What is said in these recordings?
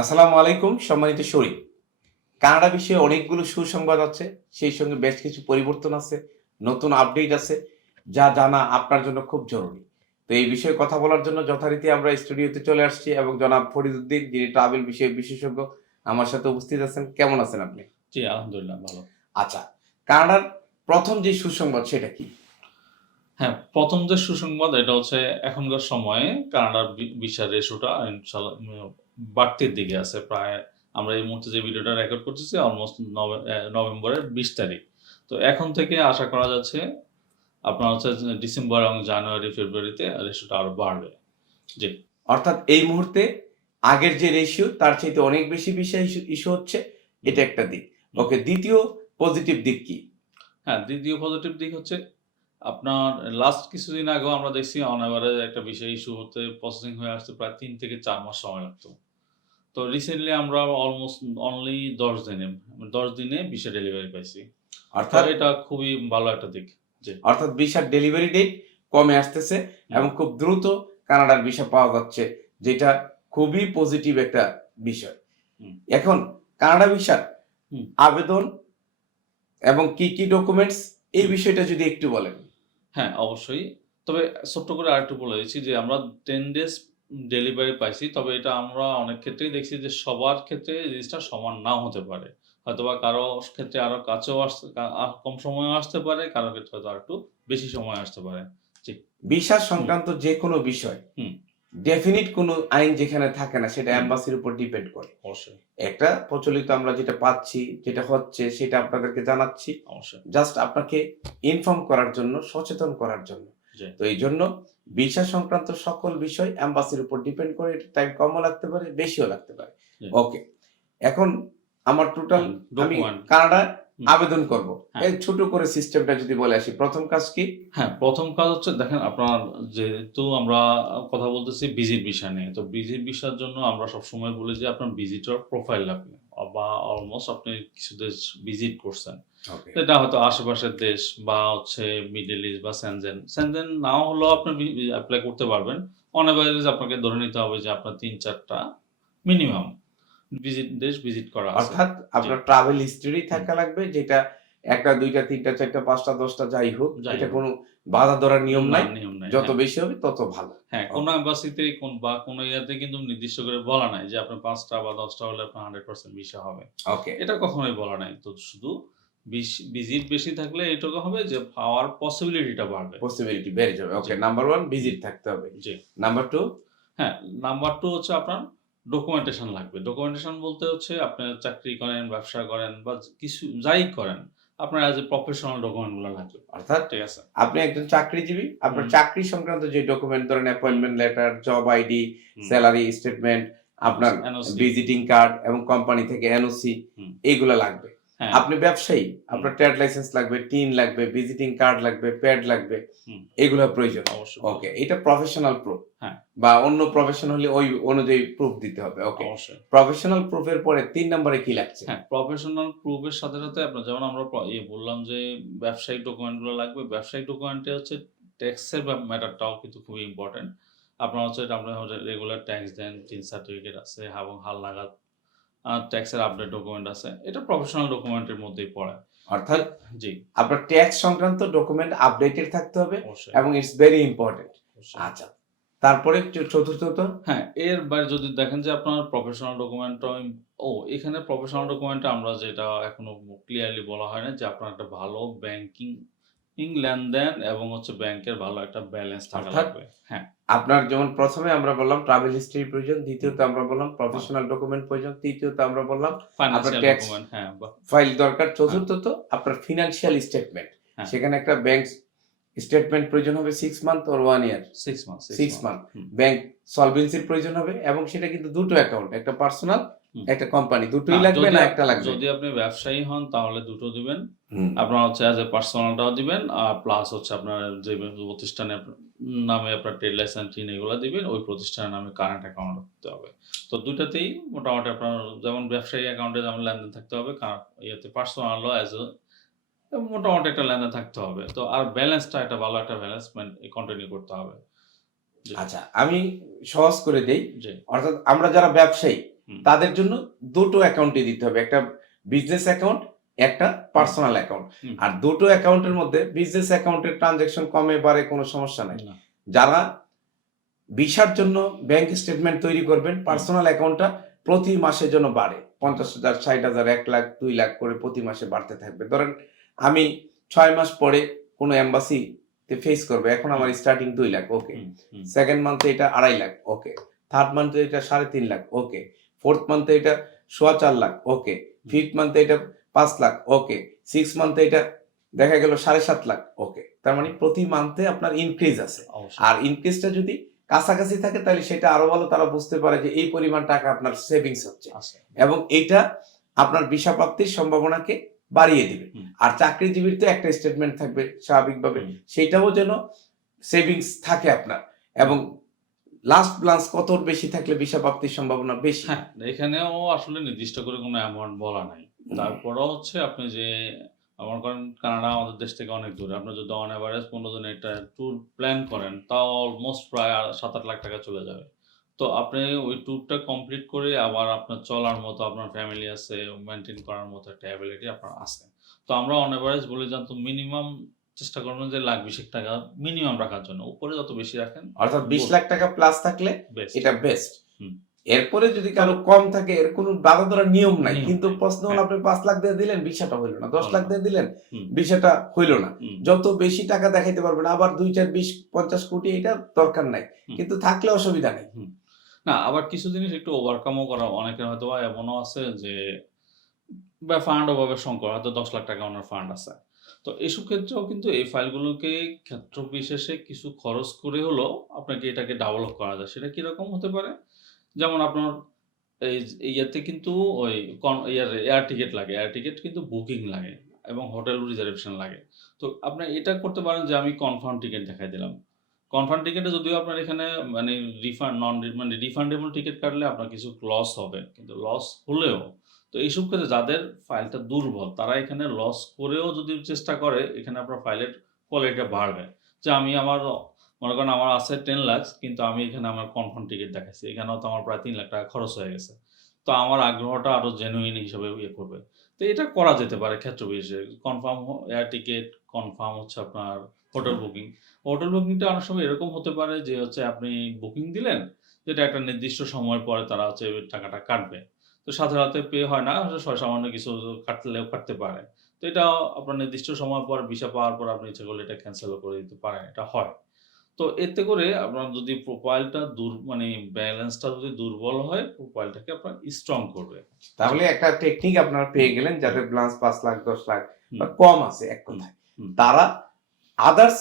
আসসালামু আলাইকুম সম্মানিত শরীফ। কানাডা বিষয়ে অনেকগুলো সুসংবাদ আছে, সেই সঙ্গে বেশ কিছু পরিবর্তন আছে, নতুন আপডেট আছে, যা জানা আপনার জন্য খুব জরুরি। তো এই বিষয়ে কথা বলার জন্য যথারীতি আমরা স্টুডিওতে চলে আসছি এবং জনাব ফরিদউদ্দিন যিনি ট্রাভেল বিষয়ে বিশেষজ্ঞ আমার সাথে উপস্থিত আছেন। কেমন আছেন আপনি? জি, আলহামদুলিল্লাহ ভালো। আচ্ছা, কানাডার প্রথম যে সুসংবাদ সেটা কি? হ্যাঁ, ১ম যে সুসংবাদ এটা হচ্ছে এখনকার সময়ে কানাডার ভিসার রেশিওটা ইনশাআল্লাহ বাড়তির দিকে আছে। প্রায় আমরা এই মুহূর্তে যে ভিডিওটা রেকর্ড করতেছি অলমোস্ট নভেম্বরের ২০ তারিখ। তো এখন থেকে আশা করা যাচ্ছে আপনার হচ্ছে যে ডিসেম্বর এবং জানুয়ারি, ফেব্রুয়ারিতে রেশিওটা আরো বাড়বে। জি। অর্থাৎ এই মুহূর্তে আগের যে রেশিও তার চাইতে অনেক বেশি ভিসা ইস্যু হচ্ছে, এটা একটা দিক। ওকে, দ্বিতীয় পজিটিভ দিক কি? হ্যাঁ, দ্বিতীয় পজিটিভ দিক হচ্ছে আপনার লাস্ট কিছুদিন আগেও আমরা দেখছি অন এভারেজ একটা ভিসা ইস্যু হতে প্রসেসিং হয়ে আসতে প্রায় ৩ থেকে ৪ মাস সময় লাগতো। তো রিসেন্টলি আমরা অলমোস্ট অনলি ১০ দিনে ভিসা ডেলিভারি পাইছি। তো অর্থাৎ এটা খুবই ভালো একটা দিক। জি। অর্থাৎ ভিসার ডেলিভারি ডেট কমে আসতেছে এবং খুব দ্রুত কানাডার ভিসা পাওয়া যাচ্ছে, যেটা খুবই পজিটিভ একটা বিষয়। হুম, এখন কানাডা ভিসার হুম, আবেদন এবং কি কি ডকুমেন্টস, এই হুম। বিষয়টা যদি একটু বলেন। হ্যাঁ, অবশ্যই। তবে ছোট্ট করে আরেকটু বলে দিচ্ছি যে আমরা 10 ডেজ ডেলিভারি পাইছি। তবে এটা আমরা অনেক ক্ষেত্রেই দেখছি যে সবার ক্ষেত্রে জিনিসটা সমান নাও হতে পারে। হয়তোবা কারো ক্ষেত্রে আরো কাছেও আসতে কম সময়েও আসতে পারে, কারো ক্ষেত্রে হয়তো আরেকটু বেশি সময় আসতে পারে। জি। ভিসা হুম, সংক্রান্ত যে কোনো বিষয় হুম, ডেফিনিট কোনো আইন যেখানে থাকে না সেটা হুম। এম্বাসির উপর ডিপেন্ড করে। অবশ্যই, একটা প্রচলিত আমরা যেটা পাচ্ছি, যেটা হচ্ছে সেটা আপনাদেরকে জানাচ্ছি। অবশ্যই। জাস্ট আপনাকে ইনফর্ম করার জন্য, সচেতন করার জন্য। জি। তো এইজন্য ভিসা সংক্রান্ত সকল বিষয় এম্বাসির উপর ডিপেন্ড করে। এটা টাইম কমও লাগতে পারে, বেশিও লাগতে পারে। জি। ওকে। এখন আমার টোটাল হ্যাঁ, আমি ডকুমেন্ট। কানাডায় হুম, আবেদন করব। হ্যাঁ, এই ছোট করে সিস্টেমটা যদি বলে আসি। প্রথম কাজ কি? হ্যাঁ, ১ম কাজ হচ্ছে দেখেন আপনার যেহেতু আমরা কথা বলতেছি ভিজিট ভিসা নিয়ে। তো ভিজিট ভিসার জন্য আমরা সবসময় বলি যে আপনার ভিজিটর প্রোফাইল লাগবে। বা অলমোস্ট আপনি কিছু দেশ ভিজিট করছেন। ওকে। সেটা হয়তো আশেপাশের দেশ বা হচ্ছে মিডল ইস্ট বা সেনজেন। সেনজেন নাও হলেও আপনি এপ্লাই করতে পারবেন। অন এভারেজ আপনাকে ধরে নিতে হবে যে আপনার ৩-৪ টা মিনিমাম দেশ ভিজিট করা আছে। অর্থাৎ জি। আপনার ট্রাভেল হিস্টরি হুম, থাকা লাগবে, যেটা ১ টা ২ টা ৩ টা ৪ টা ৫ টা ১০ টা যাই হোক, যাই এটা হোক। কোনো বাঁধা ধরার নিয়ম না, নাই। নিয়ম নাই। যত হ্যাঁ। বেশি হবে তত ভালো। হ্যাঁ, কোনো ওকে। এম্বাসিতে বা কোনো ইয়াতে কিন্তু নির্দিষ্ট করে বলা নাই যে আপনার ৫ টা বা ১০ টা হলে আপনার ১০০% ভিসা হবে। ওকে। এটা কখনোই বলা নাই। তো শুধু ভিজিট বেশি থাকলে এটুকু হবে যে পাওয়ার পসিবিলিটিটা বাড়বে। পসিবিলিটি বেড়ে যাবে। জি, ওকে, নাম্বার ১ হুম, ভিজিট থাকতে হবে। জি। নাম্বার ২? হ্যাঁ, নাম্বার ২ হচ্ছে আপনার ডকুমেন্টেশন লাগবে। ডকুমেন্টেশন বলতে হচ্ছে আপনি চাকরি করেন, ব্যবসা করেন বা কিছু যাই করেন, আপনার এজ এ প্রফেশনাল ডকুমেন্ট গুলো লাগবে। অর্থাৎ ঠিক আছে? আপনি একজন চাকরিজীবী, আপনার হুম, চাকরি সংক্রান্ত যে ডকুমেন্ট ধরেন হুম, অ্যাপয়েন্টমেন্ট লেটার, জব আইডি, হুম। সেলারি স্টেটমেন্ট, আপনার এনওসি। ভিজিটিং কার্ড এবং কোম্পানি থেকে এনওসি, হুম, এগুলা লাগবে। হ্যাঁ, আপনি ব্যবসায়ী, হুম, আপনার ট্রেড লাইসেন্স লাগবে, টিন লাগবে, ভিজিটিং কার্ড লাগবে, প্যাড লাগবে। হুম। এগুলা প্রয়োজন। অবশ্যই ওকে, প্রয়োজন। এটা প্রফেশনাল প্রুফ হ্যাঁ, বা অন্য প্রফেশন হলে ওই অনুযায়ী প্রুফ দিতে হবে। ওকে। অবশ্যই। প্রফেশনাল প্রুফের পরে ৩ নম্বরে কি লাগছে? হ্যাঁ, প্রফেশনাল প্রুফ এর সাথে, সাথে আপনার যেমন আমরা বললাম যে ব্যবসায়িক ডকুমেন্ট গুলো লাগবে। ব্যবসায়িক ডকুমেন্টে হচ্ছে ট্যাক্সের ম্যাটারটাও কিন্তু খুবই ইম্পোর্টেন্ট। আপনার হচ্ছে আপনার রেগুলার ট্যাক্স দেন, টিন সার্টিফিকেট আছে এবং হালনাগাদ ট্যাক্সের আপডেট ডকুমেন্ট আছে। এটা প্রফেশনাল ডকুমেন্টের মধ্যেই পড়ে। অর্থাৎ জি, আপনার ট্যাক্স সংক্রান্ত ডকুমেন্ট আপডেটেড থাকতে হবে অবশ্যই, এবং ইটস ভেরি ইম্পোর্টেন্ট। অবশ্যই। আচ্ছা। তারপরে চতুর্থত? হ্যাঁ, এর বাইরে যদি দেখেন যে আপনার প্রফেশনাল ডকুমেন্টটা এখানে প্রফেশনাল ডকুমেন্টে আমরা যেটা এখনো ক্লিয়ারলি বলা হয় না যে আপনার একটা ভালো ব্যাংকিং লেনদেন এবং হচ্ছে ব্যাংকের ভালো একটা ব্যালেন্স থাকা অর্থাৎ লাগবে। হ্যাঁ, আপনার যেমন ১ম এ আমরা বললাম ট্রাভেল হিস্ট্রি প্রয়োজন, হুম, দ্বিতীয়ত আমরা বললাম হ্যাঁ, প্রফেশনাল ডকুমেন্ট প্রয়োজন, তৃতীয়ত আমরা বললাম আপনার ফাইন্যান্সিয়াল ট্যাক্স ডকুমেন্ট হ্যাঁ, ফাইল দরকার, হ্যাঁ, চতুর্থত আপনার ফিন্যান্সিয়াল স্টেটমেন্ট। হ্যাঁ, সেখানে একটা ব্যাংক স্টেটমেন্ট প্রয়োজন হবে 6 month or 1 year. 6 6 month. Month. হুম, ব্যাংক সলভেন্সির প্রয়োজন হবে এবং সেটা কিন্তু দুটো অ্যাকাউন্ট, একটা পার্সোনাল, হুম। একটা কোম্পানি। না, দুটোই লাগবে না একটা লাগবে? যদি আপনি ব্যবসায়ী হন তাহলে ২ টো দিবেন। হুম। আপনার হচ্ছে এজ এ পার্সোনালটাও দিবেন। আর প্লাস হচ্ছে আপনার যে প্রতিষ্ঠানে নামে আপনার ট্রেড লাইসেন্স, টিন এগুলা দিবেন, ওই প্রতিষ্ঠানের নামে কারেন্ট অ্যাকাউন্ট থাকতে হবে। তো ২ টাতেই মোটামুটি আপনার যেমন ব্যবসায়ী অ্যাকাউন্টে যেমন লেনদেন থাকতে হবে, ইয়েতে পার্সোনালও মোটামুটি একটা লেনদেন থাকতে হবে। তো আর ব্যালেন্সটা একটা ভালো একটা ব্যালেন্স কন্টিনিউ করতে হবে। জি, আচ্ছা, আমি সহজ করে দেই। জি, অর্থাৎ আমরা যারা ব্যবসায়ী, তাদের জন্য দুটো অ্যাকাউন্টে দিতে হবে, একটা বিজনেস অ্যাকাউন্ট, একটা পার্সোনাল অ্যাকাউন্ট। আর দুটো অ্যাকাউন্টের মধ্যে বিজনেস অ্যাকাউন্টের ট্রানজ্যাকশন কমে বাড়ে কোনো সমস্যা নাই। যারা ভিসার জন্য ব্যাংক স্টেটমেন্ট তৈরি করবেন, পার্সোনাল অ্যাকাউন্টটা প্রতি মাসের জন্য বাড়ে 50,000, 60,000, 1 লাখ, 2 লাখ করে প্রতি মাসে বাড়তে থাকবে। ধরেন আমি 6 মাস পরে কোনো এম্বাসিতে ফেস করবো, এখন আমার স্টার্টিং 2 লাখ, ওকে। সেকেন্ড মান্থে এটা 2.5 লাখ, ওকে। থার্ড মান্থে এটা 3.5 লাখ, ওকে। ফোর্থ মান্থে এটা 4.25 লাখ, ওকে। ফিফথ মান্থে এটা 5 লাখ, ওকে। 6 মান্থে এটা দেখা গেল 7.5 লাখ, ওকে। তার মানে প্রতি মান্থে আপনার ইনক্রিজ আছে। আর ইনক্রিজটা যদি কাছাকাছি থাকে তাহলে সেটা আরো ভালো, তারা বুঝতে পারে যে এই পরিমাণ টাকা আপনার সেভিংস হচ্ছে, এবং এটা আপনার ভিসা প্রাপ্তির সম্ভাবনাকে বাড়িয়ে দিবে। আর চাকরিজীবীর তো একটা স্টেটমেন্ট থাকবে স্বাভাবিকভাবে, সেটাও যেন সেভিংস থাকে আপনার, এবং লাস্ট ব্লান্স কত বেশি থাকলে ভিসা প্রাপ্তির সম্ভাবনা বেশি। হ্যাঁ, এখানেও আসলে নির্দিষ্ট করে কোনো অ্যামাউন্ট বলা নাই। তারপরেও হচ্ছে আপনি যে মনে করেন কানাডা আমাদের দেশ থেকে অনেক দূরে, আপনি যদি অন এভারেজ 15 দিনের একটা ট্যুর প্ল্যান করেন, তাও অলমোস্ট প্রায় 7-8 লাখ টাকা চলে যাবে। তো আপনি ওই ট্যুরটা কমপ্লিট করে আবার আপনার চলার মতো, আপনার ফ্যামিলি আছে, মেনটেন করার মতো একটা অ্যাবিলিটি আপনার আছে। তো আমরা অন এভারেজ বলে জানতো মিনিমাম চেষ্টা করবেন যে 1,20,000 টাকা মিনিমাম রাখার জন্য। উপরে যত বেশি রাখেন, অর্থাৎ 20 লাখ টাকা প্লাস থাকলে বেস্ট। এটা বেস্ট। এরপরে যদি কারো কম থাকে, এর কোনো বাধা ধরার নিয়ম নাই, কিন্তু প্রশ্ন হলো আপনি 5 লাখ দিয়ে দিলেন, ভিসাটা হইল না, 10 লাখ দিয়ে দিলেন, ভিসাটা হইল না। যত বেশি টাকা দেখাইতে পারবেন, আবার 2, 4, 20, 50 কোটি, এটা দরকার নাই, কিন্তু থাকলে অসুবিধা নেই। না, আবার কিছু জিনিস একটু ওভারকামও করা, অনেকের হয়তো এমনও আছে যে ফান্ড অভাবে সংকট, হয়তো 10 লাখ টাকা ওনার ফান্ড আছে। তো এইসব ক্ষেত্রেও কিন্তু এই ফাইলগুলোকে ক্ষেত্র বিশেষে কিছু খরচ করে হলেও আপনাকে এটাকে ডেভেলপ করা যায়। সেটা কিরকম হতে পারে? যেমন আপনার ইয়াতে কিন্তু ওই এয়ার টিকেট লাগে, এয়ার টিকেট কিন্তু বুকিং লাগে, এবং হোটেল রিজার্ভেশন লাগে। তো আপনি এটা করতে পারেন যে আমি কনফার্ম টিকেট দেখাই দিলাম। কনফার্ম টিকেটে যদিও আপনার এখানে মানে রিফান্ডেবল টিকেট কাটলে আপনার কিছু লস হবে, কিন্তু লস হলেও তো এইসব ক্ষেত্রে যাদের ফাইলটা দুর্বল তারা এখানে লস করেও যদি চেষ্টা করে, এখানে আপনার ফাইলের কোয়ালিটিটা বাড়বে। যে আমি আমার মনে করেন আমার আছে 10 লাখ, কিন্তু আমি এখানে আমার কনফার্ম টিকিট দেখাইছি, এখানেও তো আমার প্রায় 3 লাখ টাকা খরচ হয়ে গেছে। তো আমার আগ্রহটা আরো জেনুইন হিসেবে করবে। তো এটা করা যেতে পারে ক্ষেত্র বিশেষে। কনফার্ম এয়ার টিকিট, কনফার্ম হচ্ছে আপনার হোটেল বুকিং। হোটেল বুকিংটা অনেক সময় এরকম হতে পারে যে হচ্ছে আপনি বুকিং দিলেন, যেটা একটা নির্দিষ্ট সময় পরে তারা হচ্ছে টাকাটা কাটবে। তো সাথে সাথে পে হয় না, সামান্য কিছু কাটলেও কাটতে পারে। তো এটা আপনার নির্দিষ্ট সময় পর ভিসা পাওয়ার পর আপনি ইচ্ছা করলে এটা ক্যান্সেলও করে দিতে পারেন, এটা হয়। তো এতে করে আপনার যদি প্রোফাইলটা মানে ব্যালেন্সটা যদি দুর্বল হয়, প্রোফাইলটাকে আপনার স্ট্রং করবে। তাহলে একটা টেকনিক আপনারা পেয়ে গেলেন, যাদের ব্যালেন্স 5 লাখ, 10 লাখ বা কম আছে, এক কথায় তারা আদার্স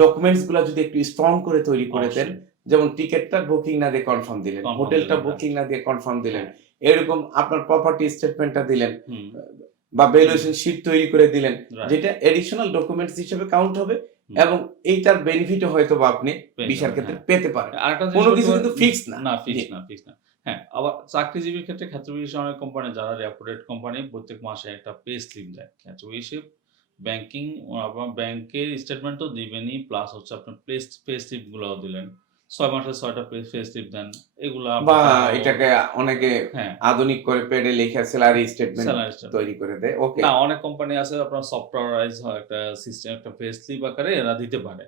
ডকুমেন্টস গুলা যদি একটু স্ট্রং করে তৈরি করে দেন, যেমন টিকেটটা বুকিং না দিয়ে কনফার্ম দিলেন, হোটেলটা বুকিং না দিয়ে কনফার্ম দিলেন, এরকম আপনার প্রপার্টি স্টেটমেন্টটা দিলেন, বা ভ্যালুয়েশন শিট তৈরি করে দিলেন, যেটা এডিশনাল ডকুমেন্টস হিসেবে কাউন্ট হবে, এবং এইটার বেনিফিটও হয়তো বা আপনি ভিসার ক্ষেত্রে পেতে পারেন। কোনো কিছু কিন্তু ফিক্স না, ফিক্স না। হ্যাঁ, আবার চাকরিজীবীর ক্ষেত্রে ক্ষেত্র বিশেষে অনেক কোম্পানি, যারা রেপুটেড কোম্পানি, প্রত্যেক মাসে একটা পে স্লিপ দেয়। ক্ষেত্র বিশেষে ব্যাংকিং, আপনার ব্যাংকের স্টেটমেন্টও দিবেনই, প্লাস হচ্ছে আপনার পে স্লিপ গুলোও দিলেন। 6 মাসে 6টা পে স্লিপ দেন, এগুলা বা এটাকে অনেকে আধুনিক করে পেডে লিখে স্যালারি স্টেটমেন্ট তৈরি করে দেয়। ওকে, না, অনেক কোম্পানি আছে আপনার সফটওয়্যারাইজ হয় একটা সিস্টেম, একটা পে স্লিপ আকারে এরা দিতে পারে।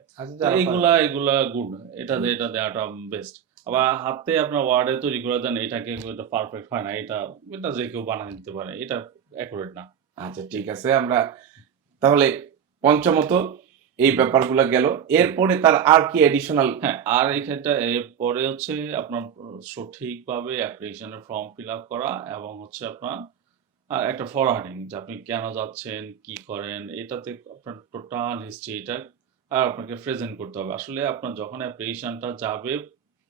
এগুলা গুড, এটা দেওয়াটা বেস্ট। আবার হাতে আপনার ওয়ার্ডে তৈরি করে দেন, এটাকে এটা পারফেক্ট হয় না, এটা যে কেউ বানিয়ে দিতে পারে, এটা অ্যাকুরেট না। আচ্ছা, ঠিক আছে, আমরা তাহলে পঞ্চমত এই ব্যাপারগুলো গেল। এরপরে তার আর কি এডিশনাল? আর এক্ষেত্রে এরপরে হচ্ছে আপনার সঠিকভাবে অ্যাপ্লিকেশনের ফর্ম ফিল আপ করা, এবং হচ্ছে আপনার একটা ফরওয়ার্ডিং, যে আপনি কেন যাচ্ছেন, কি করেন, এটাতে আপনার টোটাল হিস্ট্রিটা আর আপনাকে প্রেজেন্ট করতে হবে। আসলে আপনার যখন অ্যাপ্লিকেশনটা যাবে,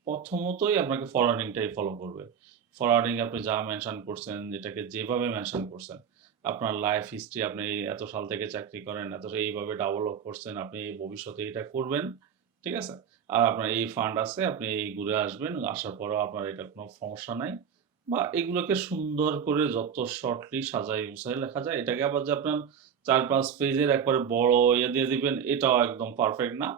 প্রথমতই আপনাকে ফরওয়ার্ডিংটাই ফলো করবে। ফরওয়ার্ডিং আপনি যা মেনশন করছেন, যেটাকে যেভাবে মেনশন করছেন, আপনার লাইফ হিস্ট্রি, আপনি এত সাল থেকে চাকরি করেন, এত এইভাবে ডেভেলপ করছেন, আপনি ভবিষ্যতে এটা করবেন, ঠিক আছে? আর আপনার এই ফান্ড আছে, আপনি এই ঘুরে আসবেন, আসার পরেও আপনার এটা কোনো সমস্যা নাই, বা এগুলোকে সুন্দর করে যত শর্টলি সাজাই গুছাই লেখা যায়। এটাকে আবার যে আপনার 4-5 পেজের একবারে বড় দিয়ে দিবেন, এটাও একদম পারফেক্ট না।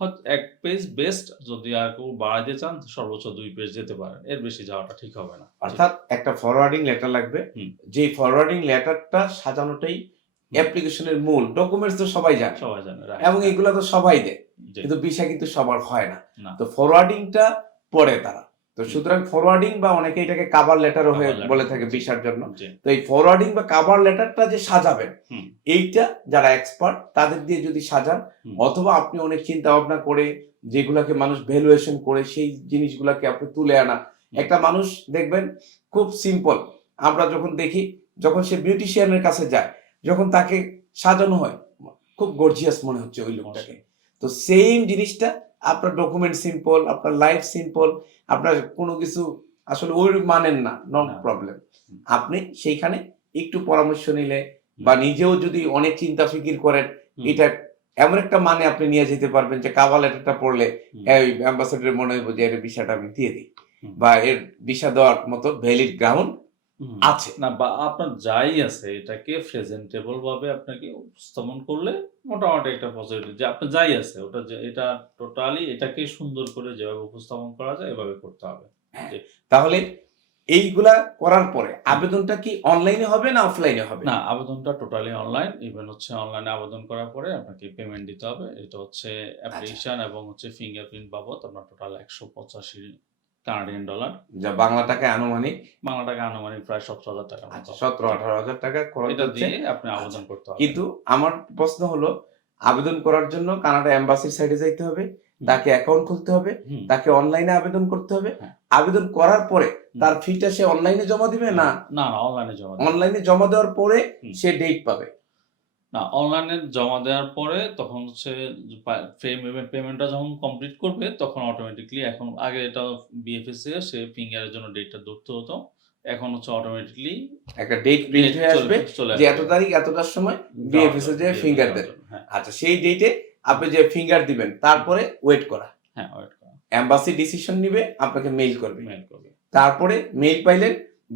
হয়তো ১ পেজ বেস্ট, যদি আর কেউ বাড়াইতে চান সর্বোচ্চ ২ পেজ যেতে পারেন। এর বেশি যাওয়াটা ঠিক হবে না। জি। অর্থাৎ একটা ফরওয়ার্ডিং লেটার লাগবে। হুম, যে ফরওয়ার্ডিং লেটারটা সাজানোটাই হুম। অ্যাপ্লিকেশনের মূল। ডকুমেন্টস তো সবাই জানে সবাই জানে, রাইট। এবং হ্যাঁ, এগুলা তো সবাই দেয়। জি, কিন্তু ভিসা কিন্তু সবার হয় না। না। তো ফরওয়ার্ডিংটা পড়ে তারা। তো হুম, সুতরাং ফরওয়ার্ডিং বা অনেকে এটাকে কাভার লেটারও হয়ে কভার লেটার বলে বলে, থাকে জি, ভিসার জন্য। জি। তো এই ফরওয়ার্ডিং বা কাভার লেটারটা যে সাজাবেন, হুম, এইটা যারা এক্সপার্ট তাদের দিয়ে যদি সাজান, হুম, অথবা আপনি অনেক চিন্তা ভাবনা করে যেগুলাকে মানুষ ভ্যালুয়েশন করে সেই জিনিসগুলাকে আপনি তুলে আনা। হুম, একটা মানুষ দেখবেন খুব সিম্পল। আমরা যখন দেখি, যখন সে বিউটিশিয়ানের কাছে যায়, যখন তাকে সাজানো হয়, খুব গর্জিয়াস মনে হচ্ছে ওই লোকটাকে। অবশ্যই। তো সেইম জিনিসটা আপনার ডকুমেন্ট সিম্পল, আপনার লাইফ সিম্পল, আপনার কোনো কিছু আসলে ওই মানেন না, নট না। প্রবলেম। হুম, আপনি সেইখানে একটু পরামর্শ নিলে হুম, বা নিজেও যদি অনেক চিন্তা ফিকির করেন, হুম, এটা এমন একটা মানে আপনি নিয়ে যেতে পারবেন যে কাভার লেটারটা পড়লে হুম, এই অ্যাম্বাসেডরের মনে হইব যে এর ভিসাটা আমি দিয়ে দিই, হুম, বা এর ভিসা দেওয়ার মতো ভ্যালিড গ্রাউন্ড হুম। আছে। না, বা আপনার যাই আছে এটাকে প্রেজেন্টেবল ভাবে আপনাকে উপস্থাপন করলে মোটামুটি একটা পজিটিভ, যে আপনার যাই আছে ওটা, যে এটা টোটালি এটাকে সুন্দর করে যেভাবে উপস্থাপন করা যায় এভাবে করতে হবে। হ্যাঁ, জি। তাহলে এইগুলা করার পরে হুম। আবেদনটা কি অনলাইনে হবে না অফলাইনে হবে? না, আবেদনটা টোটালি অনলাইন। ইভেন অনলাইনে আবেদন করার পরে আপনাকে পেমেন্ট দিতে হবে। এটা আচ্ছা, অ্যাপ্লিকেশন এবং ফিঙ্গারপ্রিন্ট বাবদ আপনার টোটাল $১৮৫ যা বাংলা টাকায় আনুমানিক বাংলা টাকায় আনুমানিক প্রায় ৳১৭,০০০ আচ্ছা মতো। জি। ১৭-১৮,০০০ টাকা খরচ এটা যাচ্ছে। দিয়ে আপনি আচ্ছা, আবেদন করতে পারবেন। কিন্তু আমার প্রশ্ন হলো, আবেদন করার জন্য কানাডা এম্বাসির সাইটে যাইতে হবে, হুম, তাকে অ্যাকাউন্ট খুলতে হবে, হুম, তাকে অনলাইনে আবেদন করতে হবে। হ্যাঁ, আবেদন করার পরে হুম, তার ফিটা সে অনলাইনে জমা দিবে, হ্যাঁ। না না, না, অনলাইনে জমা দিতে হবে। অনলাইনে জমা দেওয়ার পরে হুম। সে ডেট পাবে? না, অনলাইনে জমা দেওয়ার পরে তখন পা পেমেন্টটা যখন কমপ্লিট করবে তখন অটোমেটিক্যালি, এখন আগে এটা বিএফএস এ সে ফিঙ্গারের জন্য ডেটটা ধরতে হতো। এখন অটোমেটিক্যালি একটা ডেট প্রিন্ট ডেট হয়ে আসবে চলে যে এত আসবে তারিখ এতটার সময় যাওয়ার বিএফএস এ জন্য, যেয়ে বিএফএস ফিঙ্গার যাওয়ার দেন। জন্য। হ্যাঁ, আচ্ছা, সেই ডেটে হুম, আপনি যে ফিঙ্গার দিবেন, হুম, তারপরে ওয়েট করা। হ্যাঁ, ওয়েট করা। এম্বাসি ডিসিশন নিবে, আপনাকে মেইল করবে। মেইল করবে। তারপরে মেইল পাইলেন,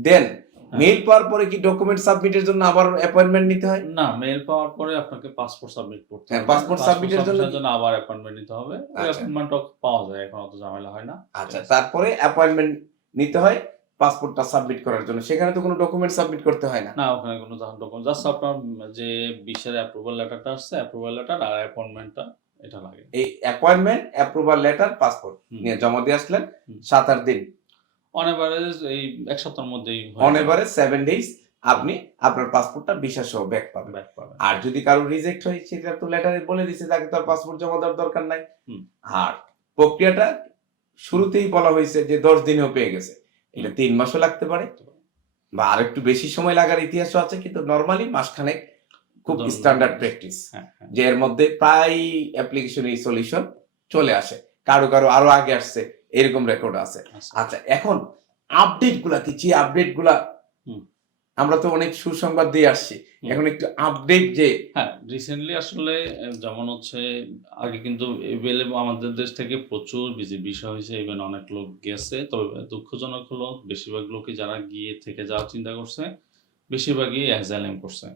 দেন হ্যাঁ। মেইল পাওয়ার পরে কি ডকুমেন্ট সাবমিটের জন্য আবার অ্যাপয়েন্টমেন্ট নিতে হয়? না, মেইল পাওয়ার পরে আপনাকে পাসপোর্ট সাবমিট করতে হ্যাঁ, হবে। পাসপোর্ট পাসপোর্ট সাবমিটের জন্য সাবমিশনের কি? জন্য আবার অ্যাপয়েন্টমেন্ট নিতে হবে। ওই আচ্ছা, অ্যাপয়েন্টমেন্টও পাওয়া যায়, এখন অত ঝামেলা হয় না। ঠিক আচ্ছা, আছে? তারপরে অ্যাপয়েন্টমেন্ট নিতে হয় পাসপোর্টটা সাবমিট করার জন্য। সেখানে তো কোনো ডকুমেন্ট সাবমিট করতে হয় না। না, ওখানে কোনো তখন ডকুমেন্ট, জাস্ট আপনার যে ভিসার অ্যাপ্রুভাল লেটারটা আসছে, অ্যাপ্রুভাল লেটার আর অ্যাপয়েন্টমেন্টটা, এটা লাগে। এই অ্যাপয়েন্টমেন্ট, অ্যাপ্রুভাল লেটার, পাসপোর্ট হুম, নিয়ে জমা দিয়ে আসলেন, হুম। ৭-৮ দিন, অন এভারেজ এই ১ সপ্তাহের মধ্যেই হয়ে অন যাবে। এভারেজ 7 ডেইজ আপনি আপনার পাসপোর্টটা ভিসা সহ ব্যাক পাবেন। ব্যাক পাবেন। আর যদি কারো রিজেক্ট হয়, সেটা তো লেটারে বলে দিছে তাকে তো আর পাসপোর্ট জমা দেওয়ার দরকার নাই। হুম, আর প্রক্রিয়াটা শুরুতেই বলা হয়েছে যে ১০ দিনেও পেয়ে গেছে। এটা হুম। ৩ মাসও লাগতে পারে বা আরেকটু বেশি সময় লাগার ইতিহাসও আছে, কিন্তু নরমালি মাসখানেক খুব ধরুন, স্ট্যান্ডার্ড প্র্যাকটিস। হ্যাঁ, হ্যাঁ। যে এর মধ্যে প্রায় অ্যাপ্লিকেশন এই সলিউশন চলে আসে। কারো আরো আগে আসছে, এরকম রেকর্ড আছে। আচ্ছা। আচ্ছা, এখন আপডেট গুলা কি? যে আপডেট গুলা হুম, আমরা তো অনেক সুসংবাদ দিয়ে আসছি। হুম। এখন একটু আপডেট যে হ্যাঁ, রিসেন্টলি যেমন আগে কিন্তু আমাদের দেশ থেকে প্রচুর ভিসা হইছে, ইভেন অনেক লোক গেছে। তবে দুঃখজনক হলো বেশিরভাগ লোকই যারা গিয়ে থেকে যাওয়ার চিন্তা করছে, বেশিরভাগই অ্যাজাইলাম করছে।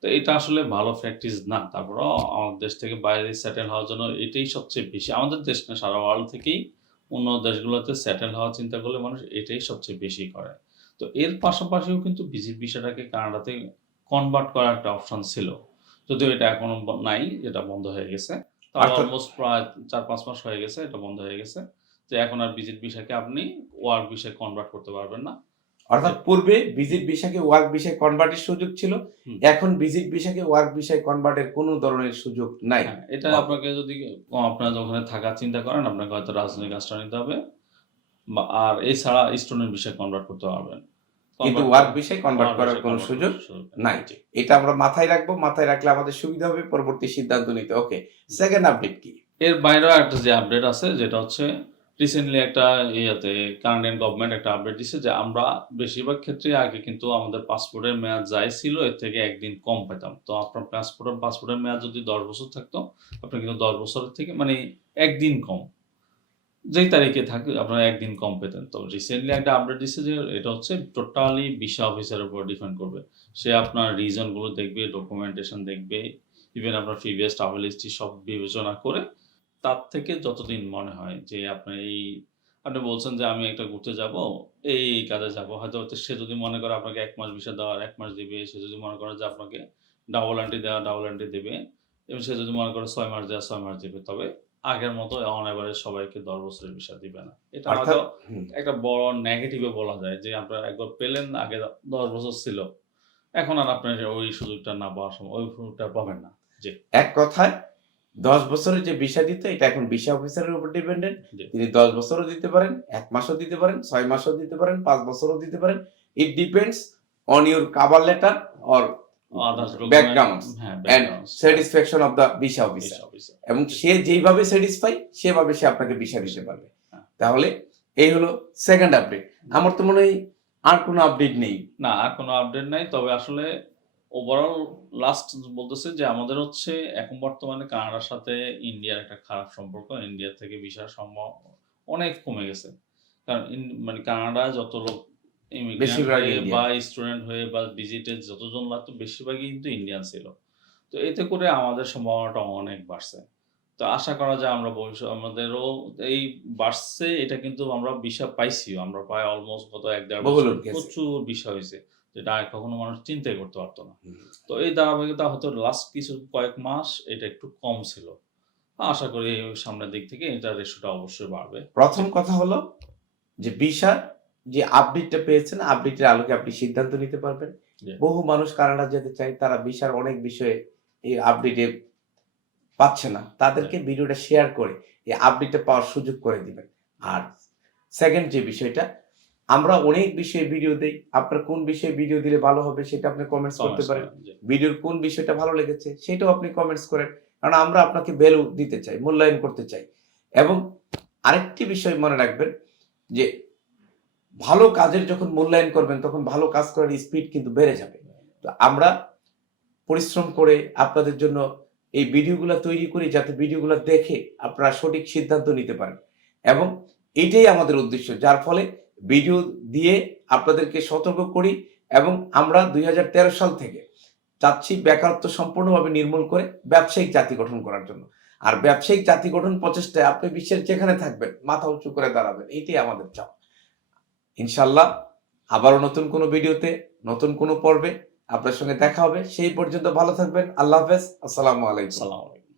তো এটা আসলে ভালো প্র্যাকটিস না। তারপরেও আমাদের দেশ থেকে বাইরে সেটেল হওয়ার জন্য এটাই সবচেয়ে বেশি, আমাদের দেশ না, সারা ওয়ার্ল্ড থেকেই অন্য দেশগুলোতে সেটেল হওয়ার চিন্তা করলে মানুষ এটাই সবচেয়ে বেশি করে। তো এর পাশাপাশিও কিন্তু ভিসাটাকে কানাডাতে কনভার্ট করার একটা অপশন ছিল। যদিও এটা এখনো নাই, এটা বন্ধ হয়ে গেছে। তাও অর্থাৎ অলমোস্ট প্রায় ৪-৫ মাস হয়ে গেছে এটা বন্ধ হয়ে গেছে। যে এখন আর ভিসাকে আপনি ওয়ার্ক ভিসায় কনভার্ট করতে পারবেন না। যে পূর্বে হুম, ভিজিট ভিসাকে ওয়ার্ক ভিসায় কনভার্টের সুযোগ ছিল। হুম। এখন ভিজিট ভিসাকে ওয়ার্ক ভিসায় কনভার্টের কোনো ধরনের সুযোগ নাই। হ্যাঁ, এটা অ আপনাকে যদি আপনার ওখানে থাকার চিন্তা করেন, আপনাকে হয়তো রাজনৈতিক আশ্রয় নিতে হবে, আর এছাড়া স্টুডেন্ট ভিসায় কনভার্ট করতে পারবেন। কিন্তু কনভার্ট ওয়ার্ক করে ভিসায় কনভার্ট ওয়ার্ক করার ভিসায় কোনো কনভার্ট সুযোগ করার সুযোগ নাই। জি। এটা আমরা মাথায় রাখবো। মাথায় রাখলে আমাদের সুবিধা হবে পরবর্তী সিদ্ধান্ত নিতে। ওকে। সেকেন্ড আপডেট কি? এর বাইরেও একটা যে আপডেট আছে, যেটা রিসেন্টলি একটা কানাডিয়ান গভর্নমেন্ট একটা আপডেট দিছে যে আমরা বেশিরভাগ ক্ষেত্রে আগে কিন্তু আমাদের পাসপোর্টের মেয়াদ যাই ছিল এর থেকে ১ দিন কম পেতাম। তো আপনার পাসপোর্টের মেয়াদ যদি ১০ বছর থাকতো, আপনার কিন্তু ১০ বছরের থেকে ১ দিন কম। যেই তারিখে থাকে আপনারা ১ দিন কম পেতেন। তো রিসেন্টলি একটা আপডেট দিছে যে এটা টোটালি ভিসা অফিসারের উপর ডিপেন্ড করবে। সে আপনার রিজন গুলো দেখবে, ডকুমেন্টেশন দেখবে, ইভেন আপনার প্রিভিয়াস ট্রাভেল হিস্ট্রি সব বিবেচনা করে তার থেকে যতদিন মনে হয় যে আপনি বলছেন যে আমি একটা ঘুরতে যাব, এই কাজে যাব। হয়তো সে যদি মনে করে আপনাকে ১ মাস ভিসা দেওয়ার ১ মাস দিবে। সে যদি মনে করে যে আপনাকে ডাবল এন্ট্রি দেওয়া, ডাবল এন্ট্রি দেবে এবং সে যদি মনে করে ৬ মাস দেওয়া ৬ মাস দিবে। তবে আগের মতো অন এভারেজ সবাইকে ১০ বছরের ভিসা দিবে না। এটা অর্থাৎ হয়তো হুম, একটা বড় নেগেটিভ এ বলা যায় যে আপনারা একবার পেলেন, আগে ১০ বছর ছিল। এখন আর আপনার ওই সুযোগটা না পাওয়ার সময় ওই সুযোগটা পাবেন না। জি, এক কথায় ১০ বছরের যে ভিসা দিত এটা এখন ভিসা অফিসারের উপর ডিপেন্ডেন্ট। জি। তিনি ১০ বছরও দিতে পারেন, ১ মাসও দিতে পারেন, ৬ মাসও দিতে পারেন, ৫ বছরও দিতে পারেন। It depends on your cover letter or others document backgrounds হ্যাঁ, and backgrounds right. Satisfaction of the visa visa officer. Officer. এবং জি, সে যেইভাবে স্যাটিসফাই সেভাবে সে আপনাকে ভিসা দিতে পারবে। হ্যাঁ। তাহলে এই হলো সেকেন্ড আপডেট। আমার তো মনে হয় আর কোনো আপডেট নেই। না, আর কোনো আপডেট নাই। তবে আসলে ওভারঅল লাস্ট বলতেছে যে আমাদের হচ্ছে এখন বর্তমানে কানাডার সাথে ইন্ডিয়ার একটা খারাপ সম্পর্ক। ইন্ডিয়া থেকে ভিসার অনেক কমে গেছে। কারণ মানে কানাডায় যত লোক ইমিগ্রেন্ট বেশিরভাগ হয়ে ইন্ডিয়ান। বা স্টুডেন্ট হয়ে বা ভিজিটে যতজন লাগতো বেশিরভাগই কিন্তু ইন্ডিয়ান ছিল। তো এতে করে আমাদের সম্ভাবনাটা অনেক বাড়ছে। তো আশা করা যায় আমরা আমাদেরও এই বাড়ছে, এটা কিন্তু আমরা ভিসা পাইছিও। আমরা প্রায় অলমোস্ট গত ১-১.৫ বহু বছর লোক গেছে। প্রচুর ভিসা হইছে। যেটা আগে কখনো মানুষ চিন্তাই করতে পারত না। হুম। তো এই ধারাবাহিকতা হয়তো লাস্ট কয়েক মাস এটা একটু কম ছিল। আশা করি সামনের দিক থেকে এটার রেশিওটা অবশ্যই বাড়বে। প্রথম কথা হলো যে ভিসার যে আপডেটটা পেয়েছেন, আপডেটের আলোকে আপনি সিদ্ধান্ত নিতে পারবেন। জি, বহু মানুষ কানাডা যেতে চায়, তারা ভিসার অনেক বিষয়ে এই আপডেটে পাচ্ছে না। তাদেরকে ভিডিওটা শেয়ার করে এই আপডেটটা পাওয়ার সুযোগ করে দিবেন। আর সেকেন্ড যে বিষয়টা, আমরা অনেক বিষয়ে ভিডিও দেই। আপনার কোন বিষয়ে ভিডিও দিলে ভালো হবে সেটা আপনি কমেন্টস করতে কমেন্টস পারেন। করেন। জি, ভিডিওর কোন বিষয়টা ভালো লেগেছে সেটাও আপনি কমেন্টস করেন। কারণ আমরা আপনাকে ভ্যালু দিতে চাই, মূল্যায়ন করতে চাই। এবং আরেকটি বিষয় মনে রাখবেন যে ভালো কাজের যখন মূল্যায়ন করবেন তখন ভালো কাজ করার স্পিড কিন্তু বেড়ে যাবে। তো আমরা পরিশ্রম করে আপনাদের জন্য এই ভিডিওগুলা তৈরি করি যাতে ভিডিওগুলা দেখে আপনারা সঠিক সিদ্ধান্ত নিতে পারেন। এবং এইটাই আমাদের উদ্দেশ্য, যার ফলে ভিডিও দিয়ে আপনাদেরকে সতর্ক করি এবং আমরা ২০১৩ সাল থেকে চাচ্ছি বেকারত্ব সম্পূর্ণভাবে নির্মূল করে ব্যবসায়িক জাতি গঠন করার জন্য। আর ব্যবসায়িক জাতি গঠন প্রচেষ্টায় আপনি বিশ্বের যেখানে থাকবেন মাথা উঁচু করে দাঁড়াবেন। এইটাই আমাদের চাওয়া। ইনশাআল্লাহ আবারও নতুন কোনো ভিডিওতে, নতুন কোনো পর্বে আপনার সঙ্গে দেখা হবে। সেই পর্যন্ত ভালো থাকবেন। আল্লাহ হাফেজ। আসসালামু আলাইকুম। আসসালামু আলাইকুম।